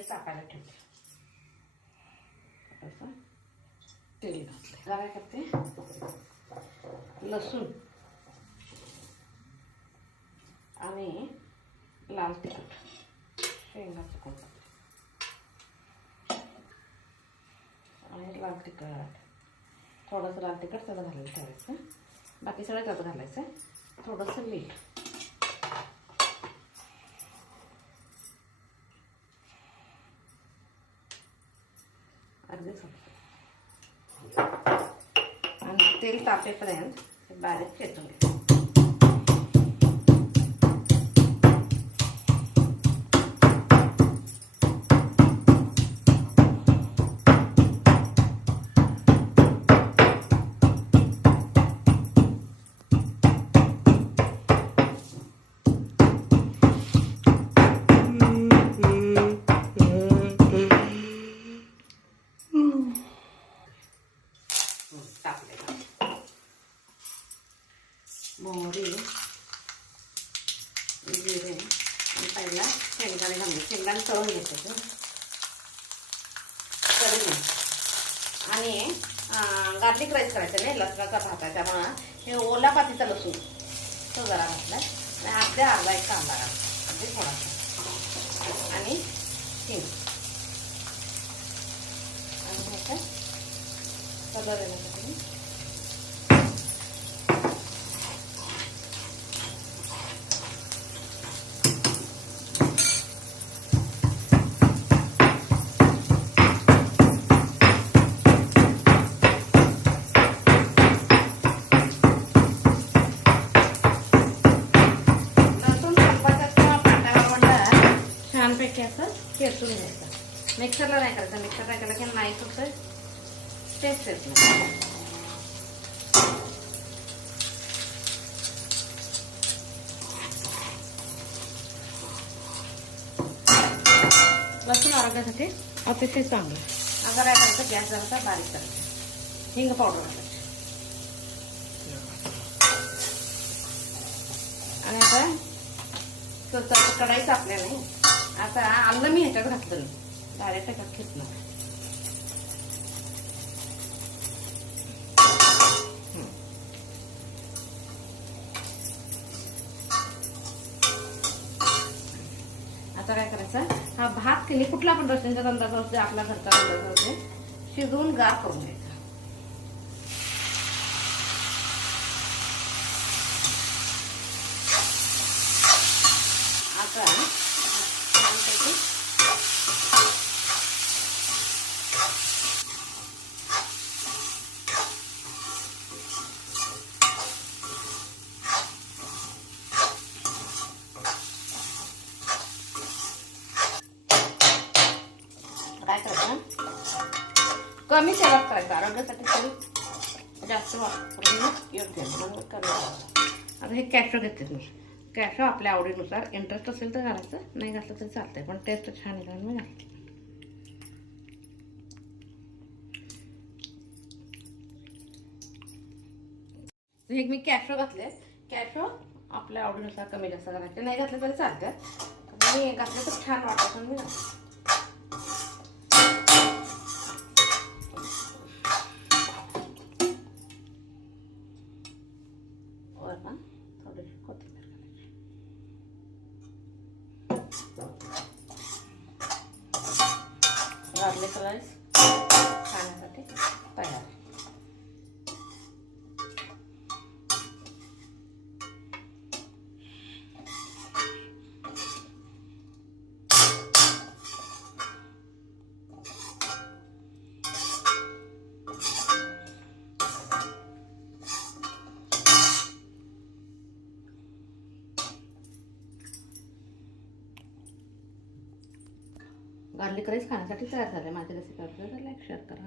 कढई तापायला ठेवते. असं तेल घातले. काय करते, लसूण आणि लाल तिखट, शेंगाचं कूट आणि लाल तिखट, थोडंसं लाल तिखट त्याचं घालायला ठेवायचं. बाकी सगळं त्यात घालायचं. थोडंसं मीठ, अगदी आणि तेल तापेपर्यंत बारीक खेचून घ्यायचं. मोहरी, जिरे आणि पहिला शेंगदाणे घालून शेंगदाणे तळून घ्यायचं आणि गार्लिक राईस करायचं नाही, लसणाचा भात आहे त्यामुळं हे ओला पातीचा लसूण तो जरा घातला आणि अर्धा एक कांदा घातला अगदी थोडासा आणि हिंग आणि ह्याचं सगळं देण्यासाठी छानपैकी असं ठेचून घ्यायचं. मिक्सरला नाही करायचं, मिक्सरला केलं की नाही होतं, टेस्ट येत नाही. लसूण आरोग्यासाठी अतिशय चांगलं. आता काय करायचं, गॅस जरासा बारीक करायचं, हिंग पावडर घालायची आणि आता कढाई तापल्या नाही. आता आलं मी ह्याच्यात घातलं नाही, डायरेक्ट ह्याच्यात घेतलं. आता काय करायचं, हा भात केली कुठला पण रस्त्यांच्या अंदाज असते, आपला घरचा अंदाज असते, शिजवून गार करून घ्यायचा. आता काय करायचं, कमी तेलात करायचं, आरोग्यासाठी तेल जास्त वापरून योग्य म्हणून करायचं. आता हे कॅशो घेते मी, कॅशो आपल्या आवडीनुसार, इंटरेस्ट असेल तर घालायचं, नाही घातलं तरी चालतंय, पण टेस्ट छान येईल मी घालते. हे मी कॅशो घातले, कॅशो आपल्या आवडीनुसार कमी जास्त घालायचे, नाही घातलं तरी चालतं, मी घातलं तर छान वाटत मी घालते. थोडीशी कोथिंबीर घालायची. गार्लिक राईस खाण्यासाठी तयार. गार्लिक राईस खाण्यासाठी तयार झाले. माझी रेसिपी आवडली तर लाईक शेअर करा.